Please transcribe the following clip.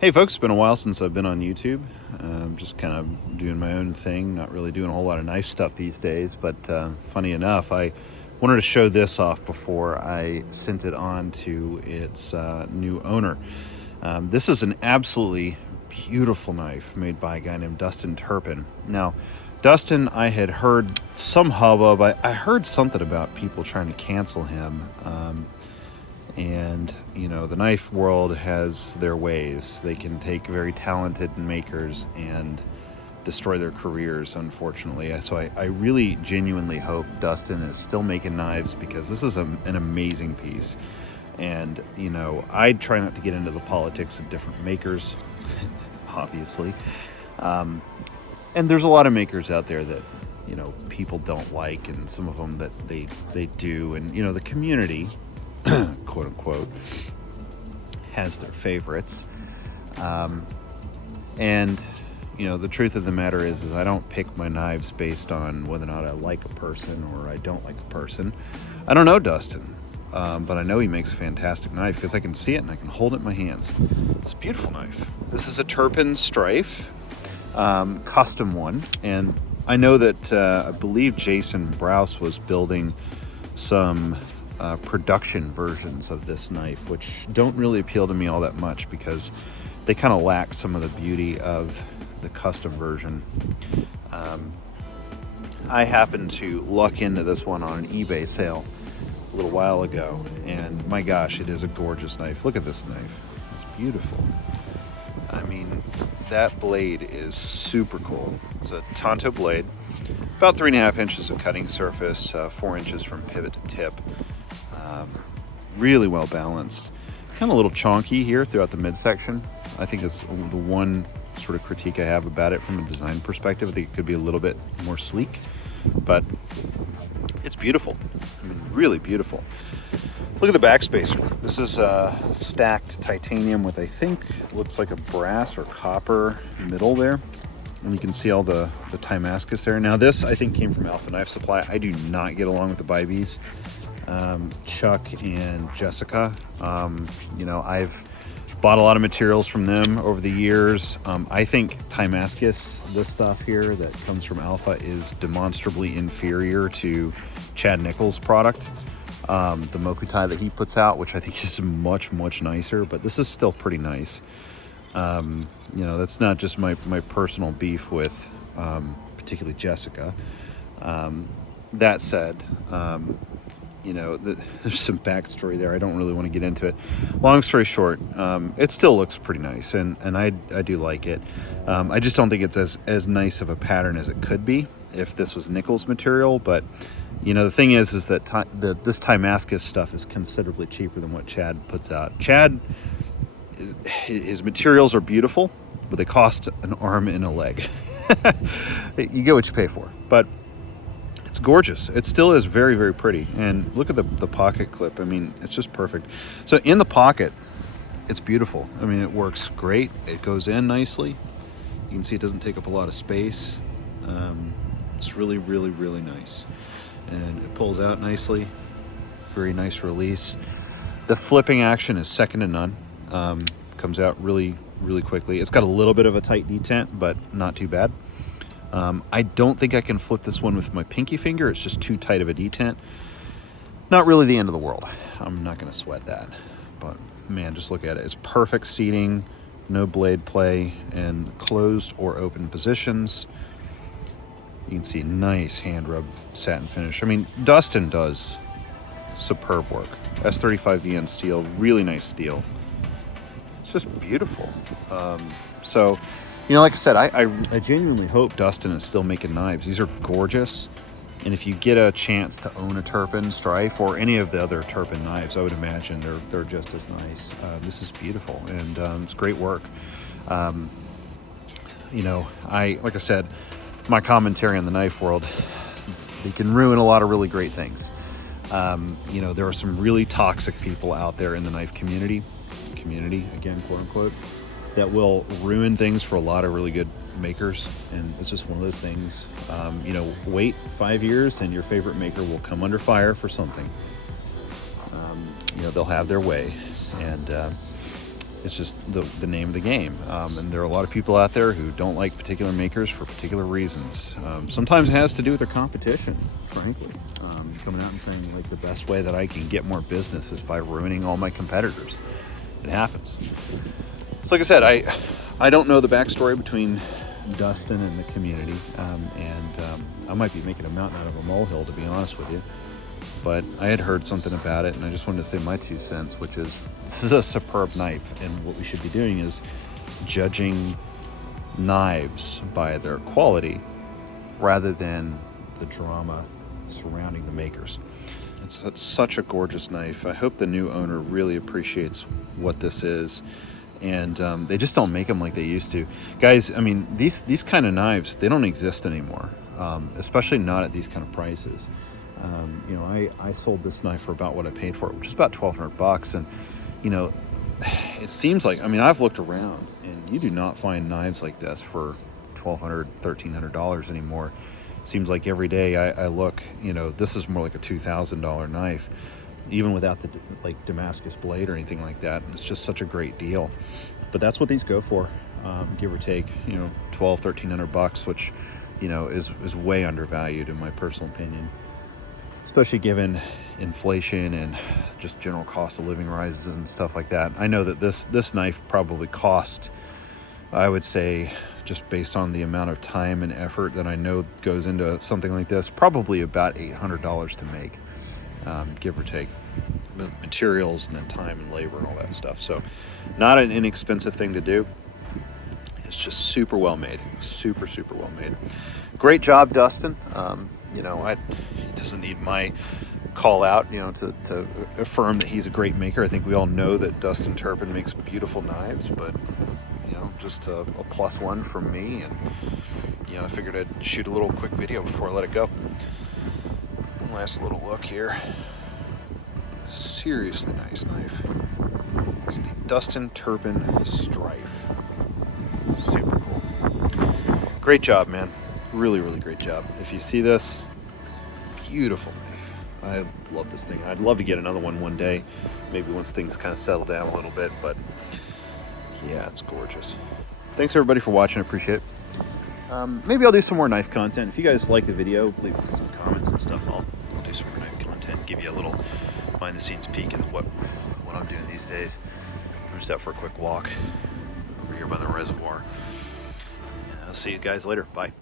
Hey folks, it's been a while since I've been on YouTube. I'm just kind of doing my own thing, not really doing a whole lot of knife stuff these days, but funny enough, I wanted to show this off before I sent it on to its new owner. This is an absolutely beautiful knife made by a guy named Dustin Turpin. Now, Dustin, I had heard some hubbub. I heard something about people trying to cancel him. And, you know, the knife world has their ways. They can take very talented makers and destroy their careers, unfortunately. So I really genuinely hope Dustin is still making knives, because this is an amazing piece. And, you know, I try not to get into the politics of different makers, obviously. And there's a lot of makers out there that, you know, people don't like, and some of them that they do. And, you know, the community, quote unquote, has their favorites. And, you know, the truth of the matter is I don't pick my knives based on whether or not I like a person or I don't like a person. I don't know Dustin, but I know he makes a fantastic knife because I can see it and I can hold it in my hands. It's a beautiful knife. This is a Turpin Strife, custom one. And I know that I believe Jason Browse was building some production versions of this knife, which don't really appeal to me all that much because they kind of lack some of the beauty of the custom version. I happened to luck into this one on an eBay sale a little while ago, and my gosh, it is a gorgeous knife. Look at this knife. It's beautiful. I mean, that blade is super cool. It's a Tonto blade, about 3.5 inches of cutting surface, 4 inches from pivot to tip. Really well balanced. Kind of a little chonky here throughout the midsection. I think that's the one sort of critique I have about it from a design perspective. I think it could be a little bit more sleek, but it's beautiful. I mean, really beautiful. Look at the backspacer. This is stacked titanium with, I think, looks like a brass or copper middle there. And you can see all the Timascus there. Now this, I think, came from Alpha Knife Supply. I do not get along with the Bybes. Chuck and Jessica. You know, I've bought a lot of materials from them over the years. I think Timascus, this stuff here that comes from Alpha, is demonstrably inferior to Chad Nichols' product. The Mokutai that he puts out, which I think is much, much nicer, but this is still pretty nice. You know, that's not just my personal beef with particularly Jessica. That said, you know, there's some backstory there. I don't really want to get into it. Long story short, it still looks pretty nice, and I do like it. I just don't think it's as nice of a pattern as it could be if this was Nichols material. But, you know, the thing is that this Timascus stuff is considerably cheaper than what Chad puts out. Chad, his materials are beautiful, but they cost an arm and a leg. You get what you pay for. But it's gorgeous. It still is very, very pretty. And look at the pocket clip. I mean, it's just perfect. So in the pocket, it's beautiful. I mean, it works great. It goes in nicely. You can see it doesn't take up a lot of space. It's really, really, really nice. And it pulls out nicely. Very nice release. The flipping action is second to none. Comes out really, really quickly. It's got a little bit of a tight detent, but not too bad. I don't think I can flip this one with my pinky finger. It's just too tight of a detent. Not really the end of the world. I'm not going to sweat that. But man, just look at it. It's perfect seating, no blade play, and closed or open positions. You can see nice hand rub satin finish. I mean, Dustin does superb work. S35 VN steel, really nice steel. It's just beautiful. So, you know, like I said, I genuinely hope Dustin is still making knives. These are gorgeous. And if you get a chance to own a Turpin Strife or any of the other Turpin knives, I would imagine they're just as nice. This is beautiful, and it's great work. You know, like I said, my commentary on the knife world, they can ruin a lot of really great things. You know, there are some really toxic people out there in the knife community, again, quote unquote, that will ruin things for a lot of really good makers, and it's just one of those things. You know, wait 5 years and your favorite maker will come under fire for something. You know, they'll have their way, and It's just the name of the game. And there are a lot of people out there who don't like particular makers for particular reasons. Sometimes it has to do with their competition, frankly. Coming out and saying, like, the best way that I can get more business is by ruining all my competitors. It happens. So like I said, I don't know the backstory between Dustin and the community. I might be making a mountain out of a molehill, to be honest with you. But I had heard something about it, and I just wanted to say my 2 cents, which is, this is a superb knife, and what we should be doing is judging knives by their quality rather than the drama surrounding the makers. It's such a gorgeous knife. I hope the new owner really appreciates what this is, and they just don't make them like they used to. Guys, I mean, these kind of knives, they don't exist anymore, especially not at these kind of prices. You know, I sold this knife for about what I paid for it, which is about $1,200. And, you know, it seems like, I mean, I've looked around and you do not find knives like this for $1,200, $1,300 anymore. It seems like every day I look, you know, this is more like a $2,000 knife, even without the like Damascus blade or anything like that. And it's just such a great deal. But that's what these go for, give or take, you know, $1,200, $1,300, which, you know, is way undervalued in my personal opinion. Especially given inflation and just general cost of living rises and stuff like that. I know that this knife probably cost, I would say, just based on the amount of time and effort that I know goes into something like this, probably about $800 to make, give or take, with materials and then time and labor and all that stuff. So not an inexpensive thing to do. It's just super well made, super well made. Great job, Dustin. You know, he doesn't need my call out, you know, to affirm that he's a great maker. I think we all know that Dustin Turpin makes beautiful knives, but, you know, just a +1 from me. And, you know, I figured I'd shoot a little quick video before I let it go. Last little look here. Seriously nice knife. It's the Dustin Turpin Strife. Super cool. Great job, man. Really great job. If you see this, beautiful knife. I love this thing. I'd love to get another one day, maybe once things kind of settle down a little bit, but yeah, it's gorgeous. Thanks everybody for watching. I appreciate it. Maybe I'll do some more knife content. If you guys like the video, leave some comments and stuff. I'll do some more knife content, give you a little behind the scenes peek at what I'm doing these days. I'm just out for a quick walk over here by the reservoir. I'll see you guys later. Bye.